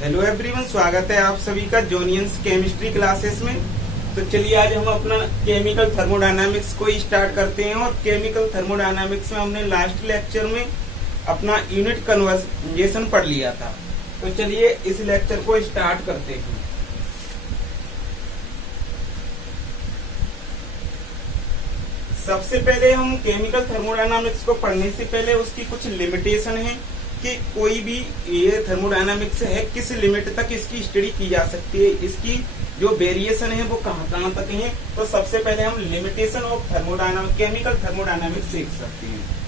Hello everyone, स्वागत है आप सभी का जोनियंस केमिस्ट्री क्लासेस में। तो चलिए आज हम अपना केमिकल थर्मोडायनामिक्स को स्टार्ट करते हैं। और केमिकल थर्मोडायनामिक्स में हमने लास्ट लेक्चर में अपना यूनिट कन्वर्जेशन पढ़ लिया था। तो चलिए इस लेक्चर को स्टार्ट करते हैं। सबसे पहले हम केमिकल थर्मोडायनामिक्स को पढ़ने से पहले उसकी कुछ लिमिटेशन है कि कोई भी ये थर्मोडायनामिक्स है किस लिमिट तक इसकी स्टडी की जा सकती है, इसकी जो वेरिएशन है वो कहाँ तक है। तो सबसे पहले हम लिमिटेशन ऑफ केमिकल थर्मोडायनामिक्स देख सकते हैं।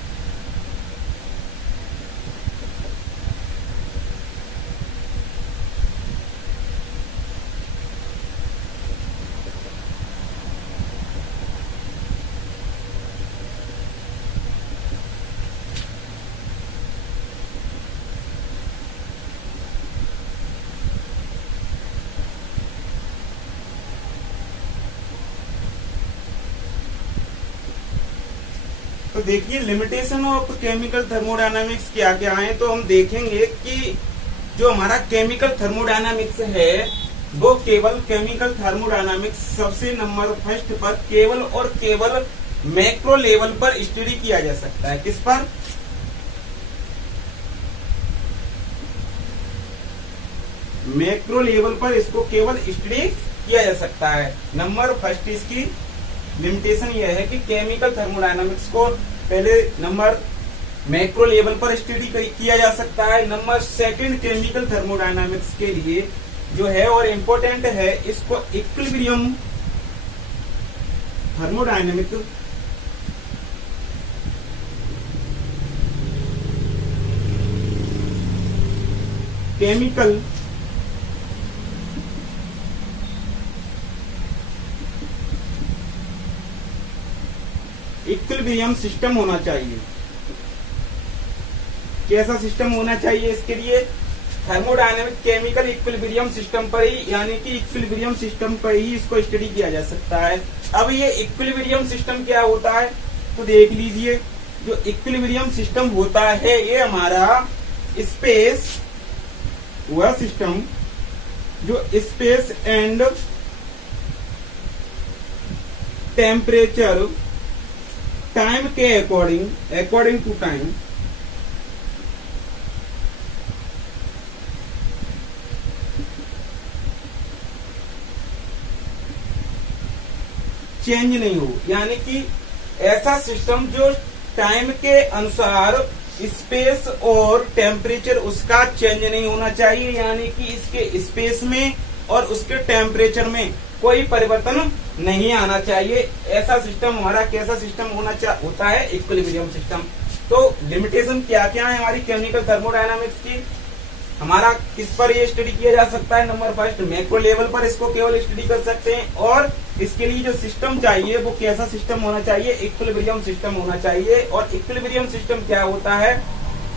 तो देखिए लिमिटेशन ऑफ केमिकल थर्मोडायनामिक्स क्या क्या है। तो हम देखेंगे कि जो हमारा केमिकल थर्मोडायनामिक्स है वो केवल केमिकल थर्मोडायनामिक्स सबसे नंबर फर्स्ट पर केवल और केवल मैक्रो लेवल पर स्टडी किया जा सकता है। किस पर? मैक्रो लेवल पर इसको केवल स्टडी किया जा सकता है। नंबर फर्स्ट इसकी लिमिटेशन यह है कि केमिकल थर्मोडायनामिक्स को पहले नंबर मैक्रो लेवल पर स्टडी किया जा सकता है। नंबर सेकंड केमिकल थर्मोडायनामिक्स के लिए जो है और इम्पोर्टेंट है, इसको equilibrium thermodynamic chemical equilibrium system होना चाहिए। कैसा सिस्टम होना चाहिए? इसके लिए थर्मोडायनामिक केमिकल इक्विलिब्रियम सिस्टम पर ही, यानी कि इक्विलिब्रियम सिस्टम पर ही इसको स्टडी किया जा सकता है। अब ये इक्विलिब्रियम सिस्टम क्या होता है तो देख लीजिए। जो इक्विलिब्रियम सिस्टम होता है ये हमारा स्पेस, वह सिस्टम जो स्पेस एंड टेम्परेचर टाइम के अकॉर्डिंग टू टाइम चेंज नहीं हो, यानी कि ऐसा सिस्टम जो टाइम के अनुसार स्पेस और टेम्परेचर उसका चेंज नहीं होना चाहिए, यानी कि इसके स्पेस में और उसके टेम्परेचर में कोई परिवर्तन नहीं आना चाहिए। ऐसा सिस्टम हमारा कैसा सिस्टम होता है? Equilibrium system. तो लिमिटेशन क्या क्या है हमारी केमिकल थर्मोडायनामिक्स की? हमारा किस पर ये स्टडी किया जा सकता है? नंबर फर्स्ट मैक्रो लेवल पर इसको केवल स्टडी कर सकते हैं। और इसके लिए जो सिस्टम चाहिए वो कैसा सिस्टम होना चाहिए? इक्विलिब्रियम सिस्टम होना चाहिए। और इक्विलिब्रियम सिस्टम क्या होता है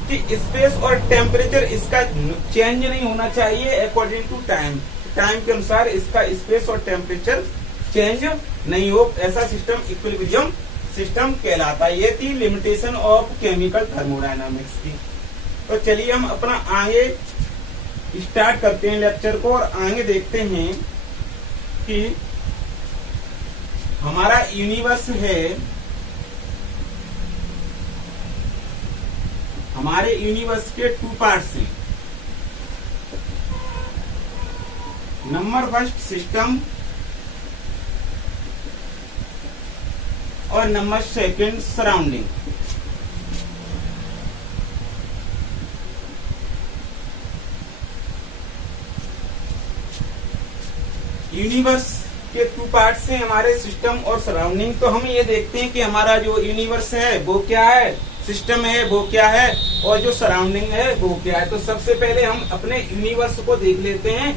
कि स्पेस और टेम्परेचर इसका चेंज नहीं होना चाहिए अकॉर्डिंग टू टाइम। टाइम के अनुसार इसका स्पेस और टेम्परेचर चेंज नहीं हो, ऐसा सिस्टम इक्विलिब्रियम सिस्टम कहलाता है। ये थी लिमिटेशन ऑफ केमिकल थर्मोडायनामिक्स की। तो चलिए हम अपना आगे स्टार्ट करते हैं लेक्चर को और आगे देखते हैं कि हमारा यूनिवर्स है, हमारे यूनिवर्स के टू पार्ट्स हैं। नंबर फर्स्ट सिस्टम और नंबर सेकंड सराउंडिंग। यूनिवर्स के टू पार्ट्स हैं हमारे, सिस्टम और सराउंडिंग। तो हम ये देखते हैं कि हमारा जो यूनिवर्स है वो क्या है, सिस्टम है वो क्या है, और जो सराउंडिंग है वो क्या है। तो सबसे पहले हम अपने यूनिवर्स को देख लेते हैं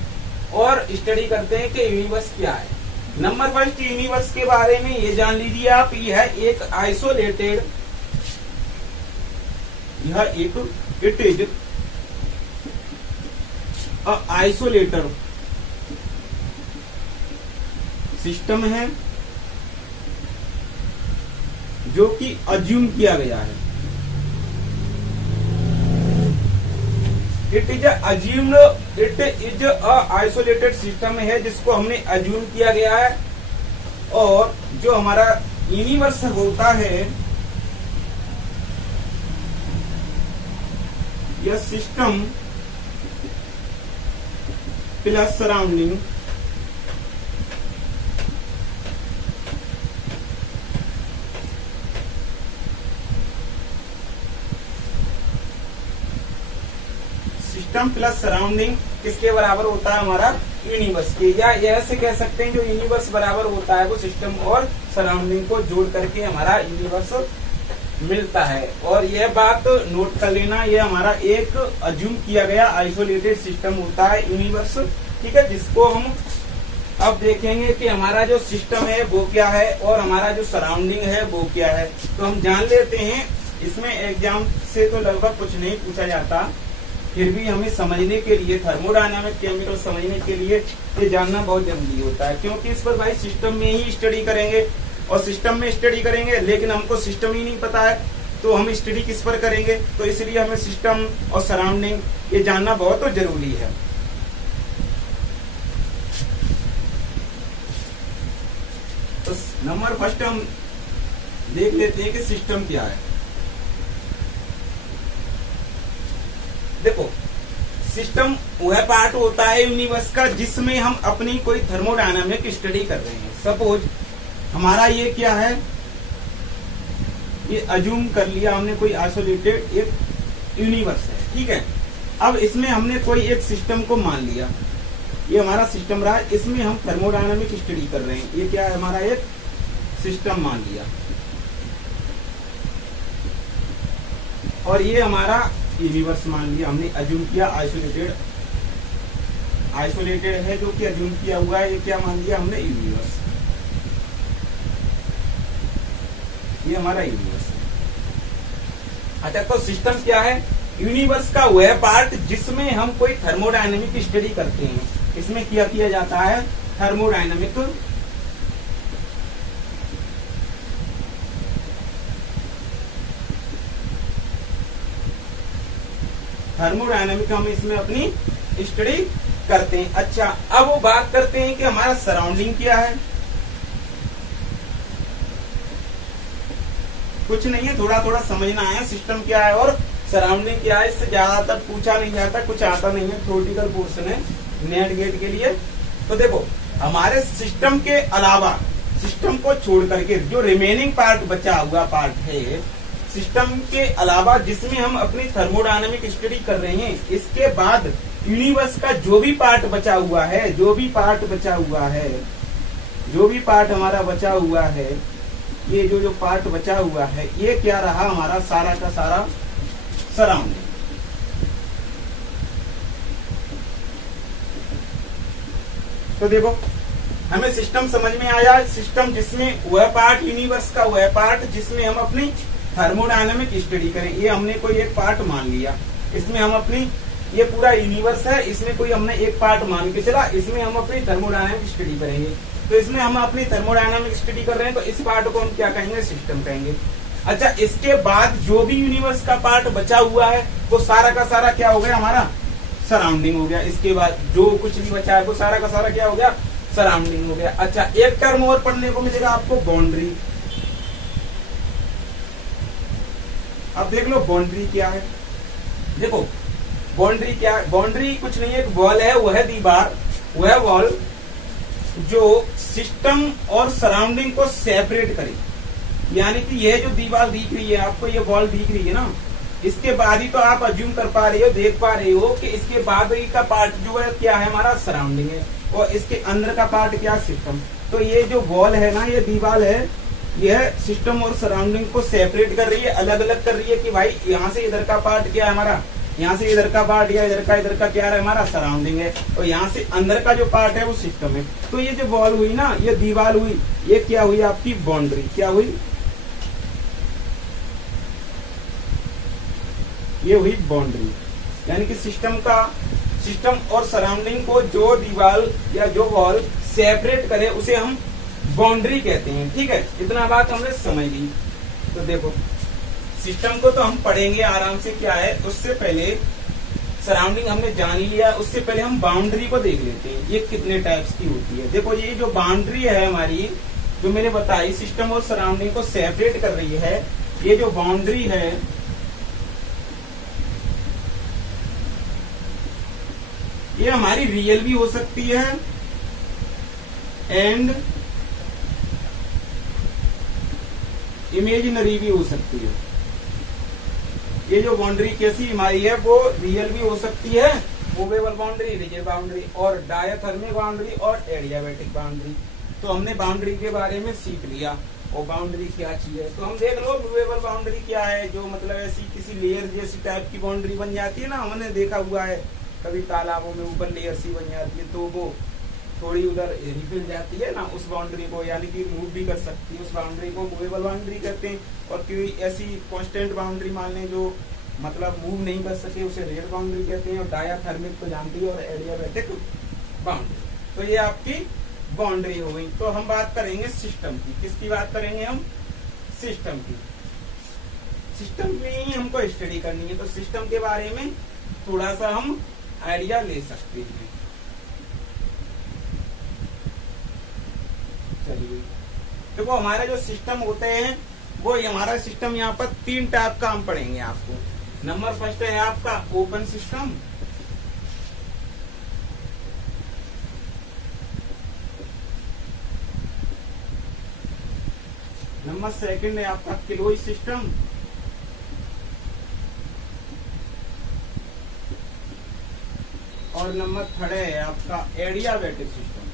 और स्टडी करते हैं कि यूनिवर्स क्या है। नंबर फर्स्ट यूनिवर्स के बारे में ये जान लीजिए आप, यह है एक isolated, it is isolator system है जो कि अज्यूम किया गया है। It is a isolated system है जिसको हमने अज्यूम किया गया है। और जो हमारा यूनिवर्स होता है यह system plus surrounding system plus surrounding किसके बराबर होता है? हमारा यूनिवर्स के, या ऐसे कह सकते हैं जो यूनिवर्स बराबर होता है वो सिस्टम और सराउंडिंग को जोड़ करके हमारा यूनिवर्स मिलता है। और यह बात नोट कर लेना, यह हमारा एक अज्यूम किया गया आइसोलेटेड सिस्टम होता है यूनिवर्स, ठीक है, जिसको हम अब देखेंगे कि हमारा जो सिस्टम है वो क्या है और हमारा जो सराउंडिंग है वो क्या है। तो हम जान लेते हैं, इसमें एग्जाम से तो लगभग कुछ नहीं पूछा जाता, फिर भी हमें समझने के लिए थर्मोडायनामिक केमिकल समझने के लिए ये जानना बहुत जरूरी होता है, क्योंकि इस पर भाई सिस्टम में ही स्टडी करेंगे और सिस्टम में स्टडी करेंगे, लेकिन हमको सिस्टम ही नहीं पता है तो हम स्टडी किस पर करेंगे। तो इसलिए हमें सिस्टम और सराउंडिंग ये जानना बहुत जरूरी है। तो नंबर फर्स्ट हम देख लेते हैं कि सिस्टम क्या है। देखो, सिस्टम वह पार्ट होता है यूनिवर्स का जिसमें हम अपनी कोई थर्मोडायनामिक स्टडी कर रहे हैं। सपोज हमारा ये क्या है, ये अज्यूम कर लिया हमने कोई आइसोलेटेड एक यूनिवर्स है, ठीक है। अब इसमें हमने कोई एक सिस्टम को मान लिया, ये हमारा सिस्टम रहा, इसमें हम थर्मोडायनामिक स्टडी कर रहे हैं। ये क्या है, हमारा एक सिस्टम मान लिया, और ये हमारा यूनिवर्स मान लिया हमने, अज्यूम किया आइसोलेटेड है जो कि अज्यूम किया हुआ है। ये क्या मान लिया हमने, यूनिवर्स, ये हमारा यूनिवर्स है। अच्छा, तो सिस्टम क्या है? यूनिवर्स का वह पार्ट जिसमें हम कोई थर्मोडायनामिक स्टडी करते हैं। इसमें क्या किया जाता है, थर्मोडायनामिक हम इसमें अपनी स्टडी करते हैं। अच्छा, अब वो बात करते हैं कि हमारा सराउंडिंग क्या है। कुछ नहीं है, थोड़ा थोड़ा समझना है सिस्टम क्या है और सराउंडिंग क्या है। इससे ज्यादातर पूछा नहीं जाता, कुछ आता नहीं है, थ्योरेटिकल पोर्शन है नेट गेट के लिए। तो देखो, हमारे सिस्टम के अलावा, सिस्टम को छोड़ करके जो रिमेनिंग पार्ट बचा हुआ पार्ट है सिस्टम के अलावा, जिसमें हम अपनी थर्मोडायनामिक स्टडी कर रहे हैं, इसके बाद यूनिवर्स का जो भी पार्ट बचा हुआ है, जो भी पार्ट हमारा बचा हुआ है, ये जो पार्ट बचा हुआ है, ये क्या रहा, हमारा सारा का सारा सराउंडिंग। तो देखो, हमें सिस्टम समझ में आया। सिस्टम जिसमें वह पार्ट, यूनिवर्स का वह पार्ट जिसमें हम अपनी थर्मोडायनामिक स्टडी करें। ये हमने कोई एक पार्ट मान लिया, इसमें हम अपनी, ये पूरा यूनिवर्स है, इसमें कोई हमने एक पार्ट मान के चला, इसमें हम अपनी थर्मोडायनामिक स्टडी करेंगे। तो इसमें हम अपनी थर्मोडायनामिक स्टडी कर रहे हैं, तो इस पार्ट को हम क्या कहेंगे, सिस्टम कहेंगे। अच्छा, इसके बाद जो भी यूनिवर्स का पार्ट बचा हुआ है वो सारा का सारा क्या हो गया, हमारा सराउंडिंग हो गया। इसके बाद जो कुछ भी बचा है वो सारा का सारा क्या हो गया, सराउंडिंग हो गया। अच्छा, एक टर्म और पढ़ने को मिलेगा आपको, बाउंड्री। अब देख लो बाउंड्री क्या है। देखो, बाउंड्री क्या है, बाउंड्री कुछ नहीं है, एक वॉल है, वह दीवार, वह वॉल जो सिस्टम और सराउंडिंग को सेपरेट करे। यानी कि यह जो दीवार दिख रही है आपको, ये वॉल दिख रही है ना, इसके बाद ही तो आप अज्यूम कर पा रहे हो, देख पा रहे हो कि इसके बाद का पार्ट जो है क्या है, हमारा सराउंडिंग है, और इसके अंदर का पार्ट क्या, सिस्टम। तो ये जो वॉल है ना, ये दीवार है, यह सिस्टम और सराउंडिंग को सेपरेट कर रही है, अलग अलग कर रही है कि भाई यहाँ से इधर का पार्ट क्या है हमारा, यहाँ से इधर का पार्ट, या इधर का क्या है हमारा, सराउंडिंग है, और यहाँ से अंदर का जो पार्ट है वो सिस्टम है। तो ये जो वॉल हुई ना, ये दीवार हुई, ये क्या हुई आपकी, बाउंड्री। क्या हुई, ये हुई बाउंड्री। यानी कि सिस्टम और सराउंडिंग को जो दीवार या जो वॉल सेपरेट करे उसे हम बाउंड्री कहते हैं। ठीक है, इतना बात हमने समझ ली। तो देखो, सिस्टम को तो हम पढ़ेंगे आराम से, क्या है, उससे पहले सराउंडिंग हमने जान ही लिया, उससे पहले हम बाउंड्री को देख लेते हैं ये कितने टाइप्स की होती है। देखो ये जो बाउंड्री है हमारी, जो मैंने बताई सिस्टम और सराउंडिंग को सेपरेट कर रही है, ये जो बाउंड्री है ये हमारी रियल भी हो सकती है एंड इमेजिनरी भी हो सकती है। ये जो बाउंड्री कैसी हमारी है वो रियल भी हो सकती है, मूवेबल बाउंड्री, रिजिड बाउंड्री, और डायाथर्मिक बाउंड्री और एडियाबैटिक बाउंड्री। तो हमने बाउंड्री के बारे में सीख लिया और बाउंड्री क्या चीज है। तो हम देख लो मूवेबल बाउंड्री क्या है, जो मतलब ऐसी किसी लेयर जैसी टाइप की बाउंड्री बन जाती है ना, हमने देखा हुआ है कभी तालाबों में ऊपर लेयर सी बन जाती है तो वो थोड़ी उधर रिफिल जाती है ना, उस बाउंड्री को यानी कि मूव भी कर सकती है, उस बाउंड्री को मूवेबल बाउंड्री कहते हैं। और कोई ऐसी कांस्टेंट बाउंड्री मान लें जो मतलब मूव नहीं कर सके, उसे रिजिड बाउंड्री कहते हैं। और डायाथर्मिक तो जानती है, और एडियाबैटिक बाउंड्री। तो ये आपकी बाउंड्री हो गई। तो हम बात करेंगे सिस्टम की। किसकी बात करेंगे हम? सिस्टम की। सिस्टम में ही हमको स्टडी करनी है, तो सिस्टम के बारे में थोड़ा सा हम आइडिया ले सकते हैं। चलिए देखो हमारा जो सिस्टम होते हैं वो हमारा सिस्टम यहाँ पर 3 टाइप का हम पढ़ेंगे आपको। नंबर फर्स्ट है आपका ओपन सिस्टम, नंबर सेकंड है आपका क्लोज सिस्टम, और नंबर थर्ड है आपका एडियाबैटिक सिस्टम।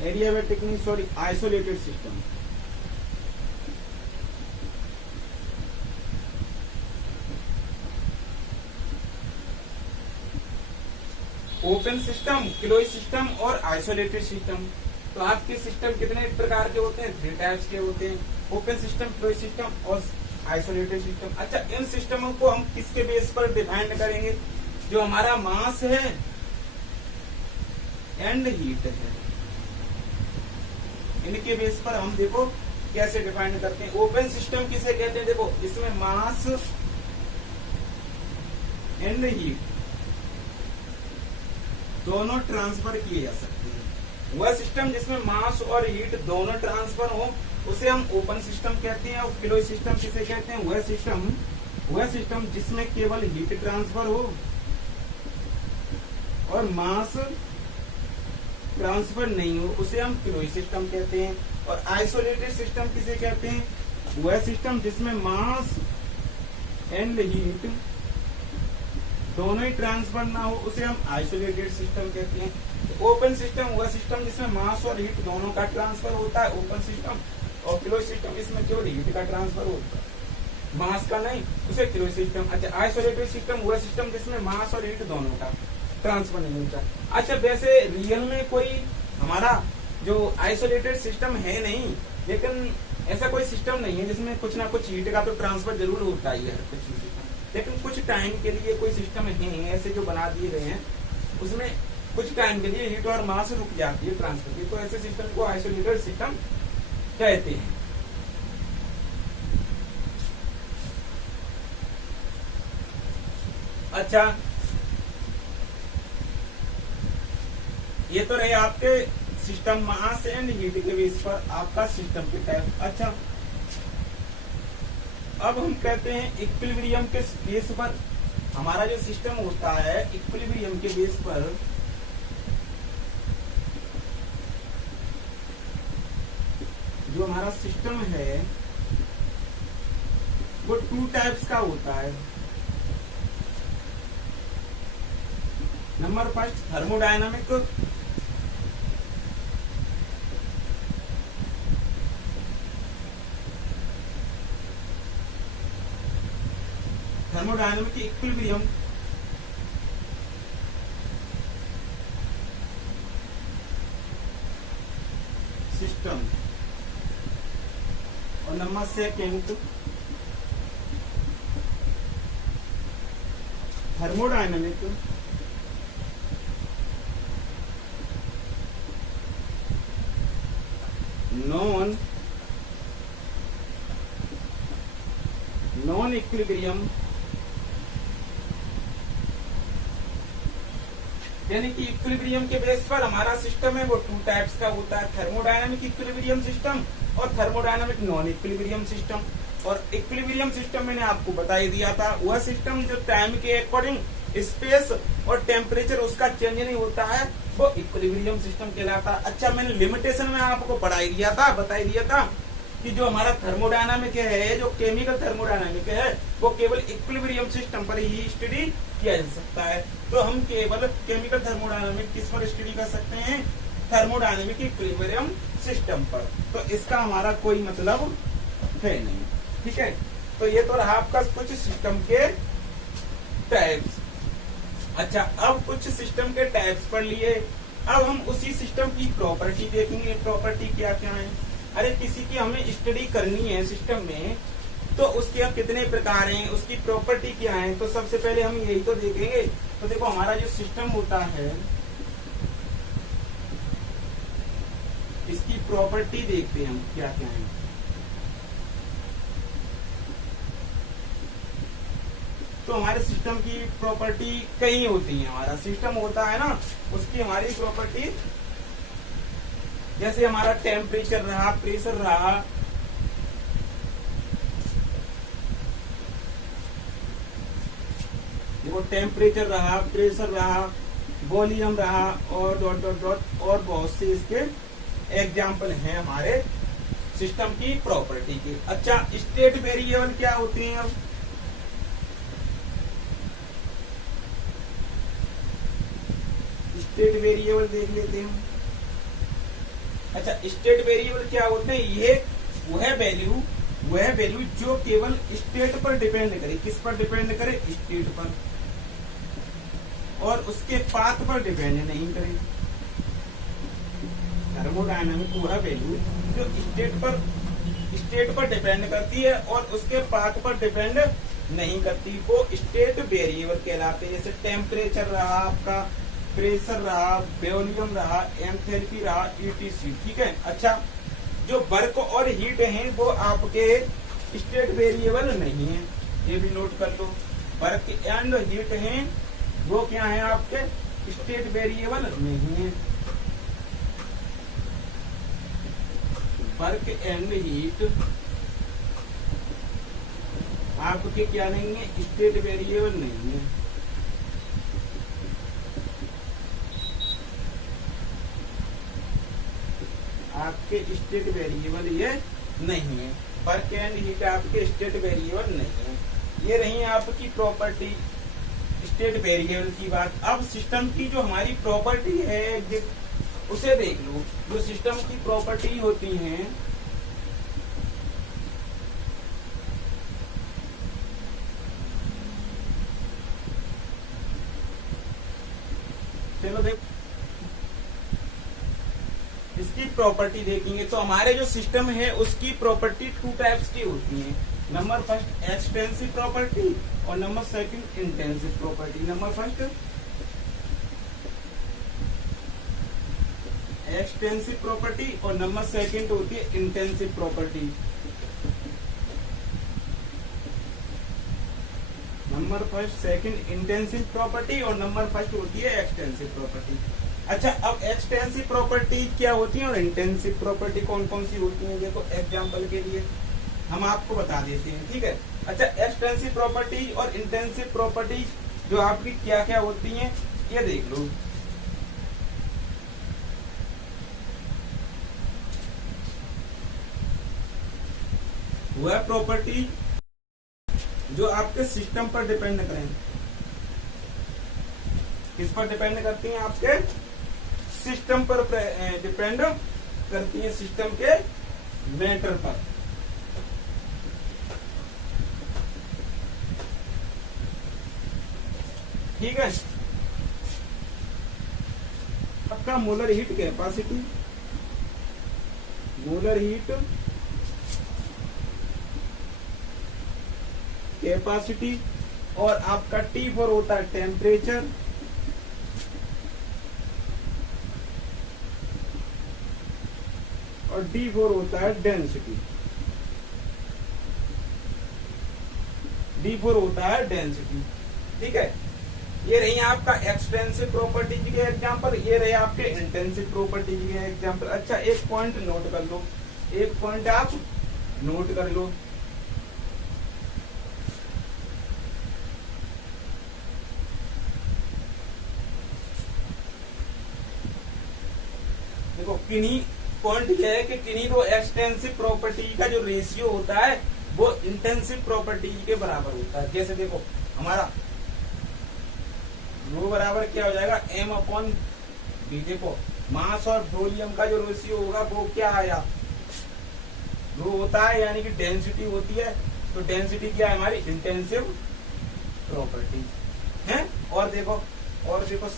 एडियाबैटिक नहीं, sorry, isolated system. Open system, close system और आइसोलेटेड सिस्टम। तो आपके सिस्टम कितने प्रकार के होते हैं? 3 टाइप्स के होते हैं, ओपन सिस्टम, क्लोज सिस्टम और आइसोलेटेड सिस्टम। अच्छा, इन सिस्टमों को हम किसके बेस पर डिफाइन करेंगे? जो हमारा मास है एंड हीट है, इनके बेस पर हम देखो कैसे डिफाइन करते हैं। ओपन सिस्टम किसे कहते हैं? देखो इसमें मास एंड हीट दोनों ट्रांसफर किए जा सकते हैं। वह सिस्टम जिसमें मास और हीट दोनों ट्रांसफर हो उसे हम ओपन सिस्टम कहते हैं। और क्लोज सिस्टम किसे कहते हैं? वह सिस्टम जिसमें केवल हीट ट्रांसफर हो और मास ट्रांसफर नहीं हो, उसे हम क्लोज सिस्टम कहते हैं। और आइसोलेटेड सिस्टम किसे कहते हैं? वह सिस्टम जिसमें मास एंड हीट दोनों ही ट्रांसफर ना हो, उसे हम आइसोलेटेड सिस्टम कहते हैं। तो ओपन सिस्टम वह सिस्टम जिसमें मास और हीट दोनों का ट्रांसफर होता है, ओपन सिस्टम। और क्लोज सिस्टम इसमें केवल हीट का ट्रांसफर होता है, मास का नहीं, उसे क्लोज सिस्टम। अच्छा, आइसोलेटेड सिस्टम वह सिस्टम जिसमें मास और हीट दोनों का ट्रांसफर नहीं होता। अच्छा, वैसे रियल में कोई हमारा जो आइसोलेटेड सिस्टम है नहीं, लेकिन ऐसा कोई सिस्टम नहीं है जिसमें कुछ ना कुछ हीट का तो ट्रांसफर जरूर होता ही है कुछ सिस्टम। लेकिन कुछ टाइम के लिए कोई सिस्टम है ऐसे जो बना दिए गए हैं, उसमें कुछ टाइम के लिए हीट और मास रुक जाती है ट्रांसफर की, तो ऐसे सिस्टम को आइसोलेटेड सिस्टम कहते हैं। अच्छा, ये तो रहे आपके सिस्टम मास एंड हीट के बेस पर आपका सिस्टम के टाइप। अच्छा, अब हम कहते हैं इक्विलिब्रियम के बेस पर हमारा जो सिस्टम होता है, इक्विलिब्रियम के बेस पर जो हमारा सिस्टम है वो 2 टाइप्स का होता है। Number first thermodynamic, thermodynamic equilibrium system. और number second thermodynamic non equilibrium, यानी कि इक्विलिब्रियम के बेस पर हमारा सिस्टम है वो टू टाइप्स का होता है, थर्मोडायनामिक इक्विलिब्रियम सिस्टम और थर्मोडायनामिक नॉन इक्विलिब्रियम सिस्टम। और इक्विलिब्रियम सिस्टम मैंने आपको बता ही दिया था, वह सिस्टम जो टाइम के अकॉर्डिंग स्पेस और टेम्परेचर उसका चेंज नहीं होता है, वो इक्विलिब्रियम सिस्टम कहलाता है। अच्छा, मैंने लिमिटेशन में आपको बता ही दिया था कि जो हमारा थर्मोडायनामिक है, जो केमिकल थर्मोडायनामिक है, वो केवल इक्विलिब्रियम सिस्टम पर ही स्टडी किया जा सकता है। तो हम केवल केमिकल थर्मोडायनामिक किस पर स्टडी कर सकते हैं? थर्मोडायनामिक इक्विलिब्रियम सिस्टम पर। तो इसका हमारा कोई मतलब है नहीं, ठीक है। तो ये तो रहा आपका कुछ सिस्टम के टाइप्स। अच्छा, अब कुछ सिस्टम के टाइप्स पढ़ लिए, अब हम उसी सिस्टम की प्रॉपर्टी देखेंगे। प्रॉपर्टी क्या क्या है? अरे किसी की हमें स्टडी करनी है सिस्टम में, तो उसके कितने प्रकार हैं, उसकी प्रॉपर्टी क्या है, तो सबसे पहले हम यही तो देखेंगे। तो देखो, हमारा जो सिस्टम होता है इसकी प्रॉपर्टी देखते हैं हम क्या क्या है। तो हमारे सिस्टम की प्रॉपर्टी कई होती है। हमारा सिस्टम होता है ना, उसकी हमारी प्रॉपर्टी, जैसे हमारा टेम्परेचर रहा, प्रेशर रहा, देखो टेम्परेचर रहा, प्रेशर रहा, वॉल्यूम रहा और डॉट डॉट डॉट और बहुत से इसके एग्जाम्पल हैं हमारे सिस्टम की प्रॉपर्टी के। अच्छा, स्टेट वेरिएबल क्या होती हैं? अब स्टेट वेरिएबल देख लेते हैं। अच्छा, स्टेट वेरिएबल क्या होते हैं? ये वह वैल्यू जो केवल स्टेट पर डिपेंड करे। किस पर डिपेंड करे? स्टेट पर, और उसके पाथ पर डिपेंड नहीं करे। थर्मोडायनामिक वह वैल्यू जो स्टेट पर डिपेंड करती है और उसके पाथ पर डिपेंड नहीं करती, वो स्टेट वेरिएबल कहलाते हैं। जैसे टेम्परेचर रहा आपका, प्रेशर रहा, वॉल्यूम रहा, एंथैल्पी रहा, ईटीसी, ठीक है। अच्छा, जो वर्क और हीट हैं वो आपके स्टेट वेरिएबल नहीं है, ये भी नोट कर लो। वर्क एंड हीट हैं वो क्या है? आपके स्टेट वेरिएबल नहीं है। वर्क एंड हीट आपके क्या नहीं है? स्टेट वेरिएबल नहीं है। आपके स्टेट वेरिएबल ये नहीं है। वर्क एंड हीट आपके स्टेट वेरिएबल नहीं है। ये रही आपकी प्रॉपर्टी स्टेट वेरिएबल की बात। अब सिस्टम की जो हमारी प्रॉपर्टी है उसे देख लो। जो सिस्टम की प्रॉपर्टी होती हैं, चलो देख, इसकी प्रॉपर्टी देखेंगे तो हमारे जो सिस्टम है उसकी प्रॉपर्टी टू टाइप्स की होती है। नंबर फर्स्ट एक्सटेंसिव प्रॉपर्टी और number second intensive property. Number first extensive property और नंबर सेकंड होती है intensive property. Number first second intensive property और नंबर फर्स्ट होती है एक्सटेंसिव प्रॉपर्टी। अच्छा, अब एक्सटेंसिव प्रॉपर्टी क्या होती है और इंटेंसिव प्रॉपर्टी कौन कौन सी होती है? देखो एग्जांपल के लिए हम आपको बता देते हैं, ठीक है। अच्छा, एक्सटेंसिव प्रॉपर्टी और इंटेंसिव प्रॉपर्टी जो आपकी क्या क्या होती हैं ये देख लो। वह प्रॉपर्टी जो आपके सिस्टम पर डिपेंड करें। किस पर डिपेंड करती हैं? आपके सिस्टम पर डिपेंड करती है, सिस्टम के मैटर पर। ठीक है। आपका molar heat capacity, molar heat capacity, और आपका T4 होता है टेम्परेचर, और D4 होता है डेंसिटी। D4 होता है डेंसिटी। ठीक है, ये रही आपका एक्सटेंसिव प्रॉपर्टीज के एग्जांपल, ये रहे आपके इंटेंसिव प्रॉपर्टीज के एग्जांपल। अच्छा, एक पॉइंट नोट कर लो, एक पॉइंट आप नोट कर लो। देखो, किन्हीं पॉइंट यह है कि किन्हीं दो एक्सटेंसिव प्रॉपर्टी का जो रेशियो होता है वो इंटेंसिव प्रॉपर्टी के बराबर होता है। जैसे देखो, हमारा रो बराबर क्या हो जाएगा, m/v। देखो, मास और वॉल्यूम का जो रेशियो होगा वो क्या आया, रो होता है, यानी कि डेंसिटी होती है। तो डेंसिटी क्या है हमारी, इंटेंसिव प्रॉपर्टी है। और देखो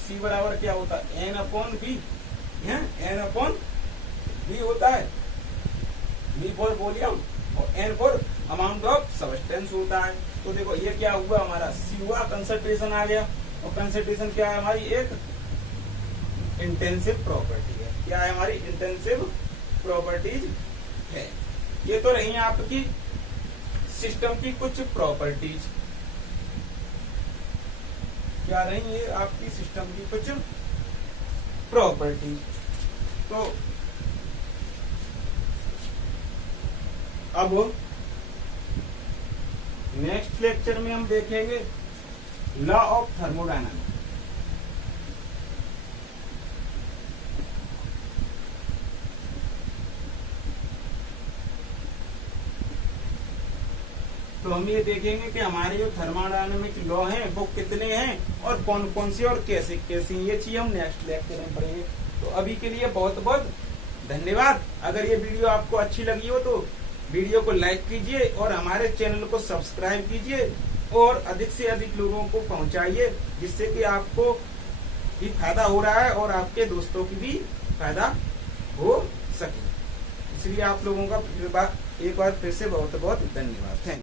C बराबर क्या होता है, n/v है, n/v होता है, v फॉर वॉल्यूम और n for amount of substance होता है। तो देखो, ये क्या हुआ हमारा, C हुआ, कंसंट्रेशन आ गया, और कंसंट्रेशन क्या है हमारी, एक इंटेंसिव प्रॉपर्टी है। क्या है हमारी, इंटेंसिव प्रॉपर्टीज है। ये तो रही आपकी सिस्टम की कुछ प्रॉपर्टीज। क्या रही ये आपकी सिस्टम की कुछ प्रॉपर्टीज। तो अब नेक्स्ट लेक्चर में हम देखेंगे लॉ ऑफ थर्मोडायनामिक्स। तो हम ये देखेंगे कि हमारे जो थर्मोडायनामिक लॉ हैं वो कितने हैं और कौन कौन से और कैसे कैसे, ये चीज हम नेक्स्ट लेक्चर में पढ़ेंगे। तो अभी के लिए बहुत बहुत धन्यवाद। अगर ये वीडियो आपको अच्छी लगी हो तो वीडियो को लाइक कीजिए और हमारे चैनल को सब्सक्राइब कीजिए और अधिक से अधिक लोगों को पहुंचाइए, जिससे कि आपको भी फायदा हो रहा है और आपके दोस्तों की भी फायदा हो सके। इसलिए आप लोगों का एक बार फिर से बहुत बहुत धन्यवाद। Thank you.